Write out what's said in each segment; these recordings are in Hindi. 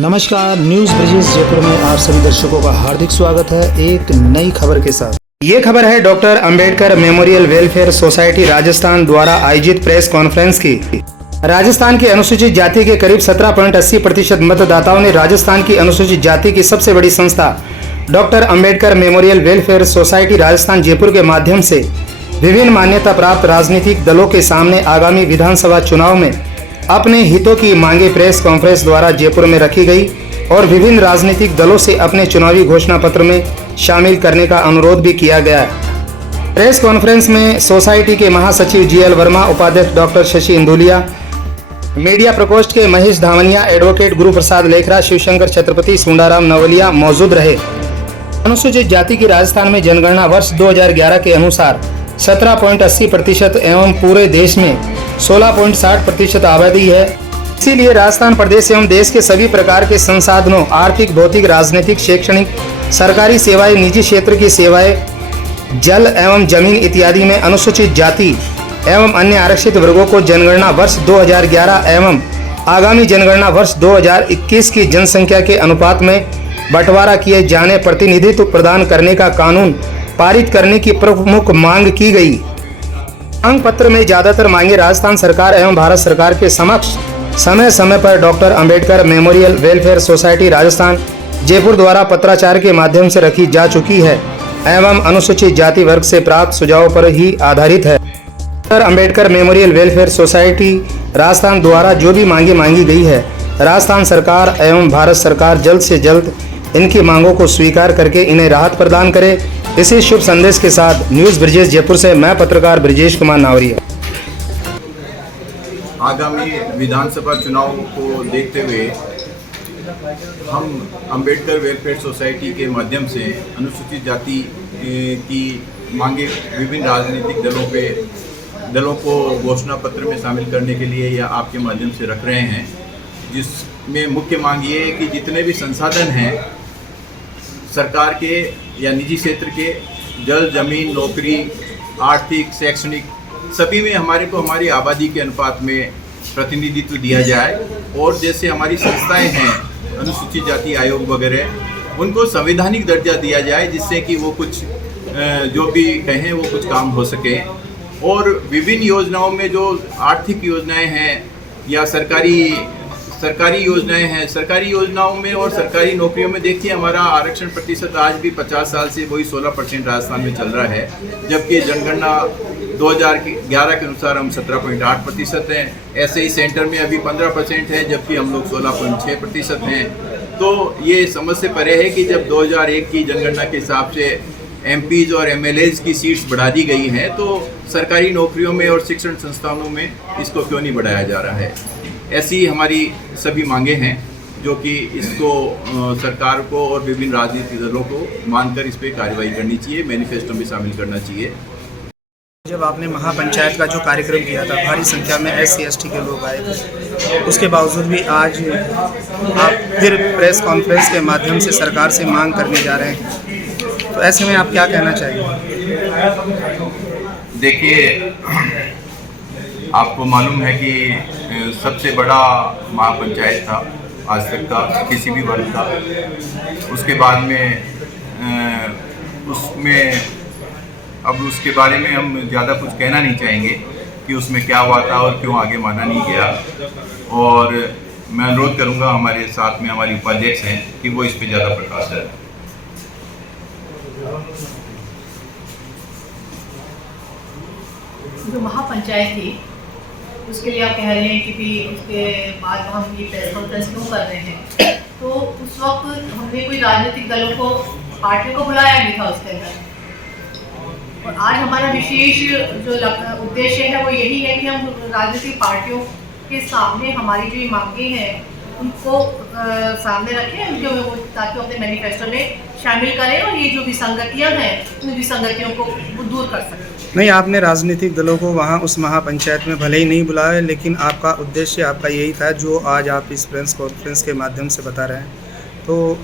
नमस्कार, न्यूज़ ब्रिजेश जयपुर में आप सभी दर्शकों का हार्दिक स्वागत है एक नई खबर के साथ। ये खबर है doctor Ambedkar memorial welfare society Rajasthan द्वारा आयोजित प्रेस कॉन्फ्रेंस की। राजस्थान की अनुसूचित जाति के करीब 17.80% मतदाताओं ने राजस्थान की अनुसूचित जाति की सबसे बड़ी संस्था doctor Ambedkar memorial welfare society Rajasthan Jaipur के माध्यम से विभिन्न मान्यता प्राप्त राजनीतिक दलों के सामने आगामी विधानसभा चुनाव में अपने हितों की मांगे प्रेस कॉन्फ्रेंस द्वारा जयपुर में रखी गई और विभिन्न राजनीतिक दलों से अपने चुनावी घोषणा पत्र में शामिल करने का अनुरोध भी किया गया है। प्रेस कॉन्फ्रेंस में सोसाइटी के महासचिव जीएल वर्मा, उपाध्यक्ष डॉक्टर शशि इंदुलिया, मीडिया प्रकोष्ठ के महेश धावनिया, एडवोकेट गुरु प्रसाद लेखरा, शिवशंकर छत्रपति, सुंडाराम नवलिया मौजूद रहे। अनुसूचित जाति की राजस्थान में जनगणना वर्ष 2011 के अनुसार 17.80% एवं पूरे देश में 16.60% आबादी है। इसीलिए राजस्थान प्रदेश एवं देश के सभी प्रकार के संसाधनों, आर्थिक, भौतिक, राजनीतिक, शैक्षणिक, सरकारी सेवाएं, निजी क्षेत्र की सेवाएं, जल एवं जमीन इत्यादि में अनुसूचित जाति एवं अन्य आरक्षित वर्गों को जनगणना वर्ष 2011 एवं आगामी जनगणना वर्ष 2021 की जनसंख्या के अनुपात में बंटवारा किए जाने प्रतिनिधित्व प्रदान करने का कानून पारित करने की प्रमुख मांग की गई। मांग पत्र में ज्यादातर मांगे राजस्थान सरकार एवं भारत सरकार के समक्ष समय समय पर doctor Ambedkar memorial welfare society Rajasthan Jaipur द्वारा पत्राचार के माध्यम से रखी जा चुकी है एवं अनुसूचित जाति वर्ग से प्राप्त सुझावों पर ही आधारित है। Doctor Ambedkar memorial welfare society Rajasthan द्वारा जो भी मांगी गई है, राजस्थान सरकार एवं भारत सरकार जल्द से जल्द इनकी मांगों को स्वीकार करके इन्हें राहत प्रदान करे। इसी शुभ संदेश के साथ न्यूज़ ब्रिजेश जयपुर से मैं पत्रकार ब्रिजेश कुमार नावरिया। आगामी विधानसभा चुनाव को देखते हुए हम अंबेडकर वेलफेयर सोसाइटी के माध्यम से अनुसूचित जाति की मांगे विभिन्न राजनीतिक दलों को घोषणा पत्र में शामिल करने के लिए या आपके माध्यम से रख रहे हैं, जिसमें मुख्य मांग ये है कि जितने भी संसाधन हैं सरकार के या निजी क्षेत्र के, जल, जमीन, नौकरी, आर्थिक, शैक्षणिक, सभी में हमारी आबादी के अनुपात में प्रतिनिधित्व दिया जाए। और जैसे हमारी संस्थाएं हैं अनुसूचित जाति आयोग वगैरह, उनको संवैधानिक दर्जा दिया जाए, जिससे कि वो कुछ जो भी कहें वो कुछ काम हो सके। और विभिन्न योजनाओं में जो आर्थिक योजनाएं हैं या सरकारी योजनाएं हैं, सरकारी योजनाओं में और सरकारी नौकरियों में देखिए हमारा आरक्षण प्रतिशत आज भी 50 साल से वही 16% राजस्थान में चल रहा है, जबकि जनगणना 2011 के अनुसार हम 17.8% हैं। ऐसे ही सेंटर में अभी 15% है, जबकि हम लोग 16.6% हैं। तो ये समझ से परे है कि जब 2001 की जनगणना के हिसाब से एमपीज और एमएलएज की सीट्स बढ़ा दी गई हैं, तो सरकारी नौकरियों में और शिक्षण संस्थानों में इसको क्यों नहीं बढ़ाया जा रहा है। ऐसी हमारी सभी मांगे हैं जो कि इसको सरकार को और विभिन्न राजनीतिक दलों को मानकर इस पर कार्रवाई करनी चाहिए, मैनिफेस्टो में शामिल करना चाहिए। जब आपने महापंचायत का जो कार्यक्रम किया था, भारी संख्या में SC/ST के लोग आए थे, उसके बावजूद भी आज आप फिर प्रेस कॉन्फ्रेंस के माध्यम से सरकार से मांग करने जा रहे हैं, तो ऐसे में आप क्या कहना चाहेंगे? देखिए, आपको मालूम है कि सबसे बड़ा महापंचायत था आज तक का किसी भी वर्ग का। उसके बाद में अब उसके बारे में हम ज़्यादा कुछ कहना नहीं चाहेंगे कि उसमें क्या हुआ था और क्यों आगे माना नहीं गया। और मैं अनुरोध करूंगा हमारे साथ में हमारी उपाध्यक्ष हैं कि वो इस पर ज़्यादा प्रकाश डालें। जो महापंचायत थी उसके लिए आप कह रहे हैं कि भी उसके बाद हम ये प्रेस कॉन्फ्रेंस क्यों कर रहे हैं, तो उस वक्त हमने कोई राजनीतिक दलों को, पार्टियों को बुलाया नहीं था उसके अंदर। और आज हमारा विशेष जो उद्देश्य है वो यही है कि हम राजनीतिक पार्टियों के सामने हमारी जो मांगे हैं उनको सामने रखें, जो ताकि अपने मैनिफेस्टो में शामिल करें और ये जो विसंगतियाँ हैं उन विसंगतियों को दूर कर सकें। नहीं, आपने राजनीतिक दलों को वहाँ उस महापंचायत में भले ही नहीं बुलाया, लेकिन आपका उद्देश्य आपका यही था जो आज आप इस प्रेस कॉन्फ्रेंस के माध्यम से बता रहे हैं। तो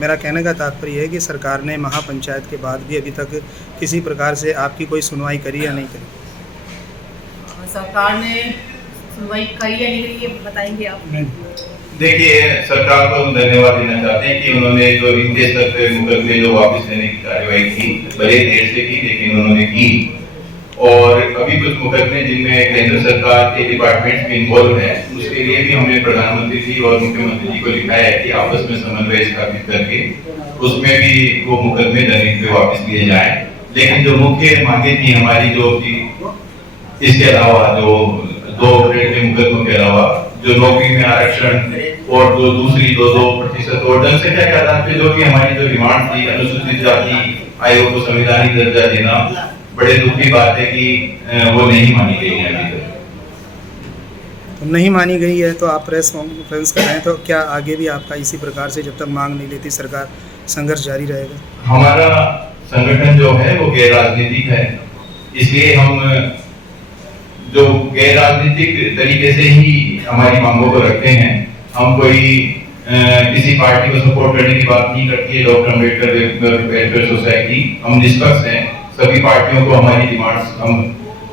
मेरा कहने का तात्पर्य है कि सरकार ने महापंचायत के बाद भी अभी तक किसी प्रकार से आपकी कोई सुनवाई करी या नहीं करी? सरकार ने सुनवाई करी या नहीं करी ये बताएंगे आप? देखिए, सरकार को हम धन्यवाद देना चाहते हैं कि उन्होंने जो इनके स्तर पे मुकदमे जो वापस लेने की कार्यवाही की, भले देर से की लेकिन उन्होंने की। और अभी कुछ मुकदमे जिनमें केंद्र सरकार के डिपार्टमेंट भी इन्वॉल्व है, उसके लिए भी हमने प्रधानमंत्री जी और मुख्यमंत्री जी को लिखा है कि आपस में समन्वय स्थापित करके उसमें भी वो मुकदमे जनहित पे वापस लिए जाए। लेकिन जो मुख्य मांगे थी हमारी, जो कि इसके अलावा जो 2 अप्रैल के मुकदमों के अलावा जो नौकरी में आरक्षण और जो दूसरी 2% और जनसंख्या के आधार पे जो कि हमारी जो डिमांड थी, अनुसूचित जाति आयोग को संवैधानिक दर्जा देना, बड़े दुख की बात है कि वो नहीं मानी गई है अभी तक। तो नहीं मानी गई है तो आप प्रेस कॉन्फ्रेंस कर रहे हैं, तो क्या आगे भी आपका इसी प्रकार से जब तक मांग नहीं लेती सरकार संघर्ष जारी रहेगा? हमारा संगठन जो है वो गैर राजनीतिक है, इसलिए हम जो गैर राजनीतिक तरीके से ही हमारी मांगों को रखते हैं। हम कोई किसी पार्टी को सपोर्ट करने की बात नहीं करती है। डॉक्टर अम्बेडकर वेलफेयर सोसाइटी हम निष्पक्ष हैं, सभी पार्टियों को हमारी डिमांड्स हम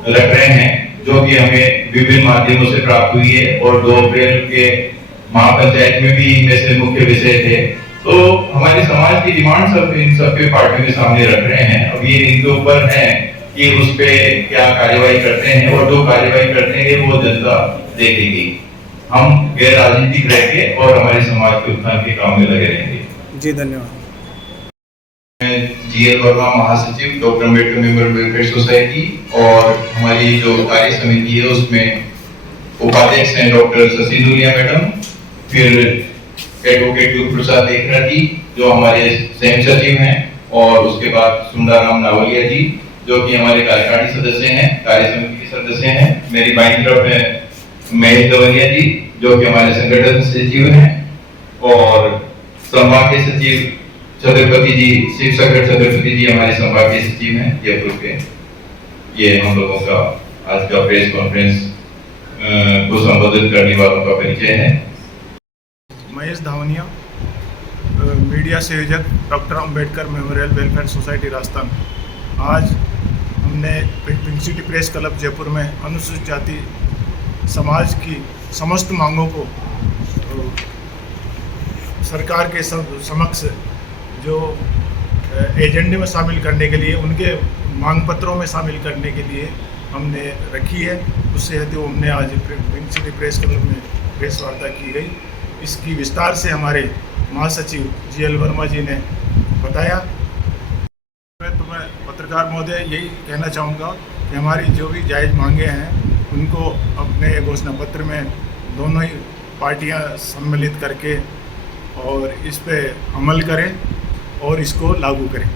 रख रहे हैं जो कि हमें विभिन्न माध्यमों से प्राप्त हुई है। और 2 अप्रैल के महापंचायत में भी इनमें से मुख्य विषय थे। तो हमारे समाज की डिमांड सब इन सबके पार्टियों के सामने रख रहे हैं। अब ये इनके ऊपर है कि उस पे क्या कार्यवाही करते हैं, और जो कार्यवाही करते हैं वो जनता देखेगी। हम गैर राजनीतिक रह के और हमारे समाज के उत्थान के काम में लगे रहेंगे। जी धन्यवाद। जीएल वर्मा, महासचिव doctor Ambedkar memorial welfare society, और हमारी जो कार्य समिति है उसमें उपाध्यक्ष हैं डॉक्टर शशि दुलिया मैडम, फिर एडवोकेट योग प्रसाद देखरा जी जो हमारे संयुक्त सचिव हैं, और उसके बाद सुंदराराम नावलिया जी जो कि हमारे कार्यकारी सदस्य हैं, कार्य समिति के सदस्य हैं। मेरी बाईं तरफ है महेश दवलिया जी जो कि हमारे संगठन सचिव हैं, और संभागीय सचिव छत्रपति जी, शिव सागर छत्रपति जी हमारे संभागीय सचिव हैं जयपुर के। ये हम लोगों का आज का प्रेस कॉन्फ्रेंस को संबोधित करने वालों का परिचय है। महेश धावनिया, मीडिया संयोजक doctor Ambedkar memorial welfare society Rajasthan. आज हमने pink city press club Jaipur में अनुसूचित जाति समाज की समस्त मांगों को सरकार के समक्ष जो एजेंडे में शामिल करने के लिए, उनके मांग पत्रों में शामिल करने के लिए हमने रखी है। उससे हेतु हमने आज पिंक सिटी प्रेस क्लब में प्रेस वार्ता की गई। इसकी विस्तार से हमारे महासचिव जीएल वर्मा जी ने बताया। मैं पत्रकार महोदय यही कहना चाहूँगा कि हमारी जो भी जायज़ मांगे हैं उनको अपने घोषणा पत्र में दोनों ही पार्टियां सम्मिलित करके और इस पे अमल करें और इसको लागू करें।